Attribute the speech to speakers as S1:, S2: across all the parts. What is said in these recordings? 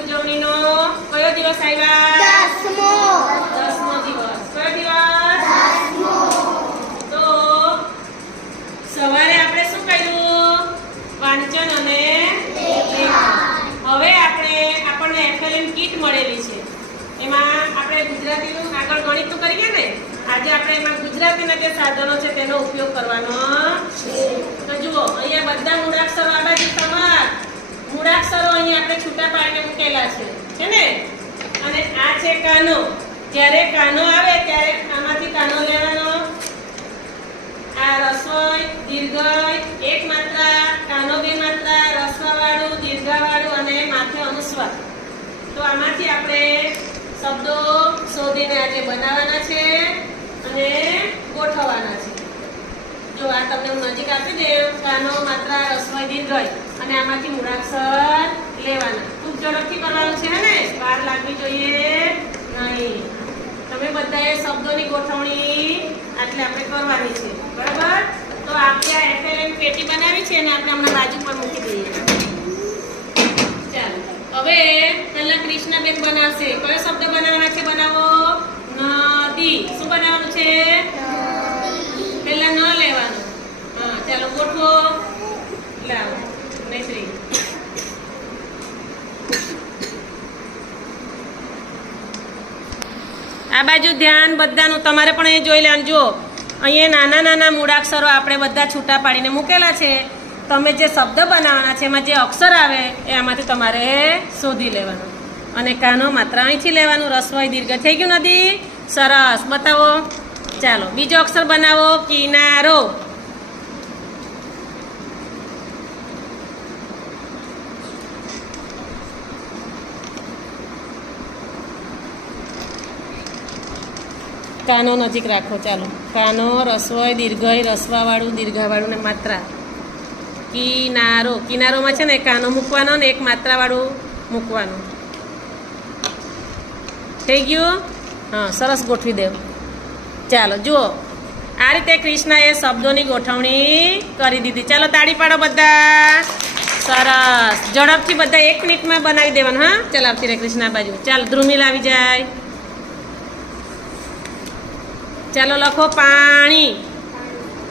S1: ઉજવણીનો કયો દિવસ આવ્યા?
S2: દસમો.
S1: દસમો દિવસ. કયો દિવસ? તો સવારે આપણે શું કર્યું? વાંચન અને હવે આપણે આપણને એફએલએમ કીટ મળેલી છે. એમાં આપણે ગુજરાતીનું આગળ ગણિતનું કરીએ ને? આજે આપણે એમાં ગુજરાતીના જે સાધનો છે તેનો ઉપયોગ કરવાનો તો જુઓ અહીંયા બધા મૂળાક્ષરો આ બાજુ સમાર મૂળાક્ષરો અહીંયા આપણે છૂટા છે. છે ને? અને આ છે કાનો. જ્યારે કાનો આવે ત્યારે આમાંથી કાનો લેવાનો. આ રસોઈ દીર્ઘય, એક માત્રા, કાનો બે માત્રા રસવાવાળું દીર્ઘાવાળું અને માથે અનુસ્વાર. તો આમાંથી આપણે શબ્દો શોધીને આજે બનાવવાના છે અને ગોઠવવાના છે. જો આ તમને હું નજીક આપી દે, કાનો, માત્રા, રસોઈ, દીર્ઘય અને આમાંથી મૂળાક્ષર લેવાના. ઝડપથી કરવાનું છે ને? વાર લાગવી જોઈએ. નહીં. તમે બધાએ શબ્દોની ગોઠવણી આટલે આપણે કરવાની છે. બરાબર? તો આપણે આ એફએલએમ પેટી બનાવી છે અને આપણે હમણાં બાજુ પર મૂકી દઈએ. ચાલો. હવે પહેલા કૃષ્ણાબેન બનાવશે. કયો શબ્દ બનાવવાના છે? બનાવો. નદી. શું બનાવવાનું છે? પહેલા ન લેવાનું. હા ચાલો ગોઠવો લાવો નૈત્રી આ બાજુ ધ્યાન, બધાનું તમારે પણ એ જોઈ લેવાનું. જુઓ, અહીંયા નાના નાના મૂળાક્ષરો આપણે બધા છૂટા પાડીને મૂકેલા છે. તમે જે શબ્દ બનાવવાના છે, એમાં જે અક્ષર આવે, એ આમાંથી તમારે શોધી લેવાનું. અને કાનો માત્ર અહીંથી લેવાનું. રસવાઈ દીર્ઘ. થઈ ગયું નદી? સરસ. બતાવો. ચાલો, બીજો અક્ષર બનાવો. કિનારો. કાનો નજીક રાખો, ચાલો. કાનો, રસોઈ દીર્ઘય રસવાવાળું, દીર્ઘાવાળું ને માત્રા. કિનારો. કિનારોમાં છે ને, કાનો મૂકવાનો ને એક માત્રાવાળું મૂકવાનું. થઈ ગયું? હા, સરસ ગોઠવી દેવ. ચાલો, જુઓ. આ રીતે કૃષ્ણએ શબ્દોની ગોઠવણી કરી દીધી. ચાલો, તાળી પાડો બધા. સરસ. ઝડપથી બધા એક મિનિટમાં બનાવી દેવાનું, હા? ચલાવતી આવતી રહે કૃષ્ણ બાજુ. ચાલ, ધ્રુમિલ આવી જાય. ચાલો લખો પાણી.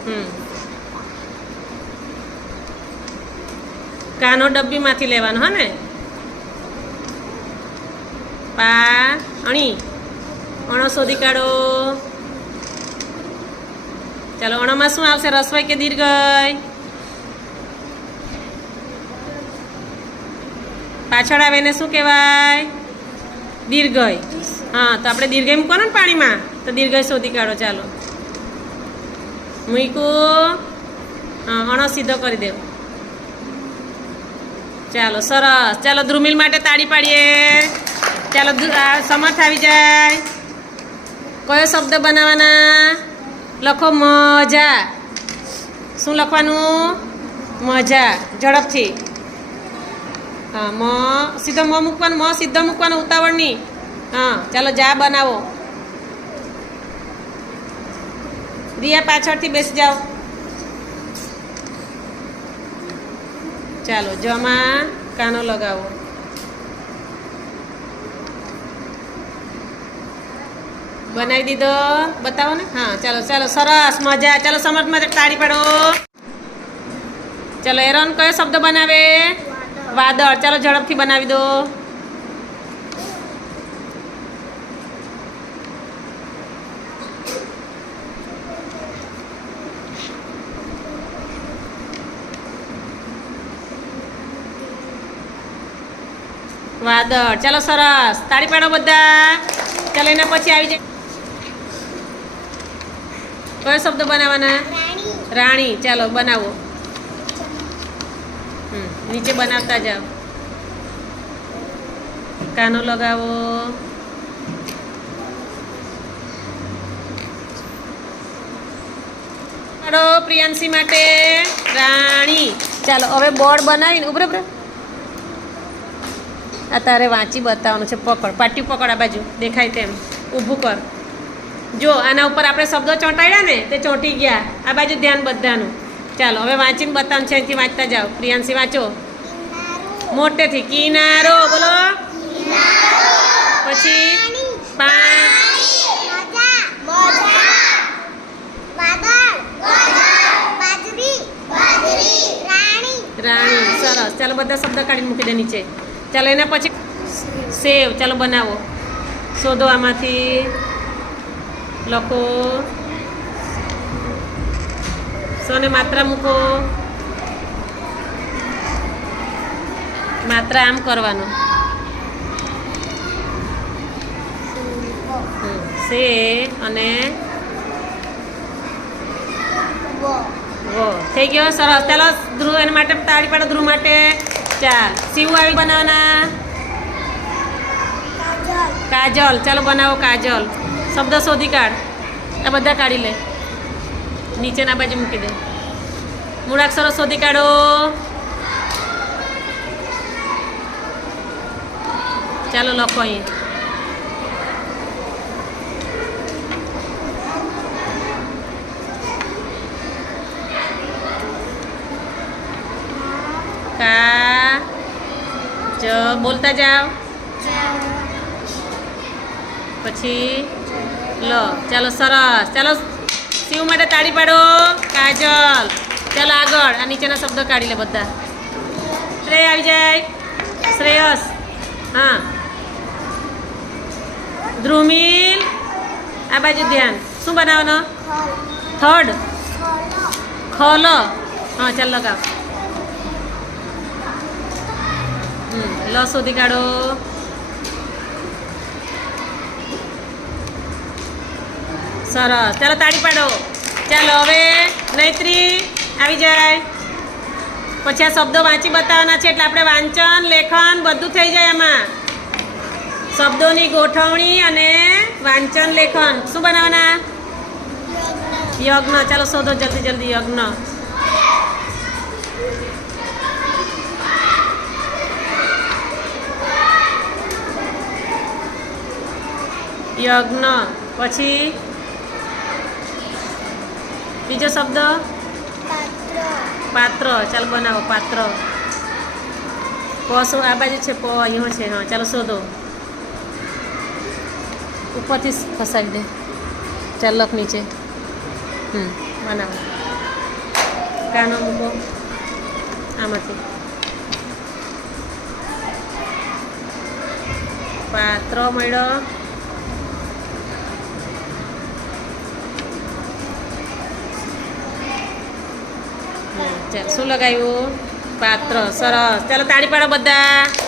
S1: હમ. કાનો ડબ્બીમાંથી લેવાનો, હા ને? પાણી. અણો શોધી કાઢો. ચાલો, અણોમાં શું આવશે? રસવાઈ કે દીર્ઘય પાછળ આવે એને શું કહેવાય? દીર્ઘય હા, તો આપણે દીર્ઘય મૂકવાનો ને પાણીમાં. તો દીર્ઘય શોધી કાઢો, ચાલો. મૂકું. અણો સીધો કરી દેવો. ચાલો, સરસ. ચાલો, ધ્રુમિલ માટે તાળી પાડીએ. ચાલો સમર્થ આવી જાય. કયો શબ્દ બનાવવાના? લખો મજા. શું લખવાનું? મજા. ઝડપથી. હા, મ, સીધો મ મૂકવાનું, મ સીધો મૂકવાનું, ઉતાવળની. હા, ચાલો, જા બનાવો. રિયા પાછળથી બેસી જાઓ. ચાલો, જમા કાનો લગાવો. બનાવી દીધો? બતાવો ને? હા, ચાલો ચાલો, સરસ મજા. ચાલો સમર્થ માટે તાળી પાડો. ચાલો, એરોન કયો શબ્દ બનાવે? વાદળ. ચાલો, ઝડપથી બનાવી દો. વાદળ. ચાલો સરસ. તાળી પાડો બધા. ચાલો એના પછી આવી જાય. કયો શબ્દ બનાવવાના?
S2: રાણી.
S1: ચાલો બનાવો. હમ, નીચે બનાવતા જાઓ. કાનો લગાવો. પ્રિયાંશી માટે. રાણી. ચાલો હવે બોર્ડ બનાવીને ઉભરે ઉભરે. આ તારે વાંચી બતાવવાનું છે પકડ. પાટી પકડ આ બાજુ. દેખાય તેમ. ઊભું કર. જો આના ઉપર આપણે શબ્દો ચોંટાડ્યા ને તે ચોંટી ગયા. આ બાજુ ધ્યાન બધાનું. ચાલો હવે વાંચીને બતાવવાનું છે અહીંથી વાંચતા જાઓ. પ્રિયાંશી વાંચો. મોટેથી. કિનારો બોલો.
S2: પછી? રાણી. સરસ.
S1: ચાલો બધા શબ્દ કાઢી મૂકી દે નીચે. ચાલો એના પછી સેવ ચાલો બનાવો. શોધો આમાંથી. લખો. સોને માત્રા મૂકો. માત્રા આમ કરવાનું. સે અને થઈ ગયો સરસ. ચાલો ધ્રુવ એના માટે તાળી પાડો ધ્રુવ માટે. ચાલ શિવ આવી બનાવવાના કાજલ ચાલો બનાવો કાજલ. શબ્દ શોધી કાઢ. આ બધા કાઢી લે. નીચેના બાજુ મૂકી દે. મૂળાક્ષરો શોધી કાઢો. ચાલો લખો અહીં કા જ બોલતા જાઓ. પછી લ ચાલો સરસ ચાલો શિવ માટે તાળી પાડો. કાજલ ચાલો આગળ આ નીચેના શબ્દો કાઢી લે બધા. શ્રેય આવી જાય. શ્રેયસ હા. ધ્રુમિલ આ બાજુ ધ્યાન. શું બનાવવાનો? થર્ડ. ખલ. હા ચાલ લગાવ હમ, લ શોધી કાઢો. સરસ. ચાલો તાળી પાડો. ચાલો, હવે નૈત્રી આવી જાય પછી આ શબ્દો વાંચી બતાવવાના છે, એટલે આપણે વાંચન, લેખન બધું થઈ જાય એમાં શબ્દોની ગોઠવણી અને વાંચન, લેખન. શું બનાવવાના? યજ્ઞ. ચાલો શોધો જલ્દી જલ્દી યજ્ઞ. યજ્ઞ. પછી બીજો શબ્દ? પાત્ર. ચાલો બનાવો, પાત્ર. પ શું, આ બાજુ છે પ, અહીંયા છે, હા, ચાલો શોધો. ઉપરથી ફસાવી દે. ચાલ, લખ નીચે. હમ, બનાવો. કાનો મૂકો. આમાંથી. પાત્ર મળ્યો. ચાલ શું લગાવ્યું? પાત્ર સરસ. ચાલો તાળી બધા.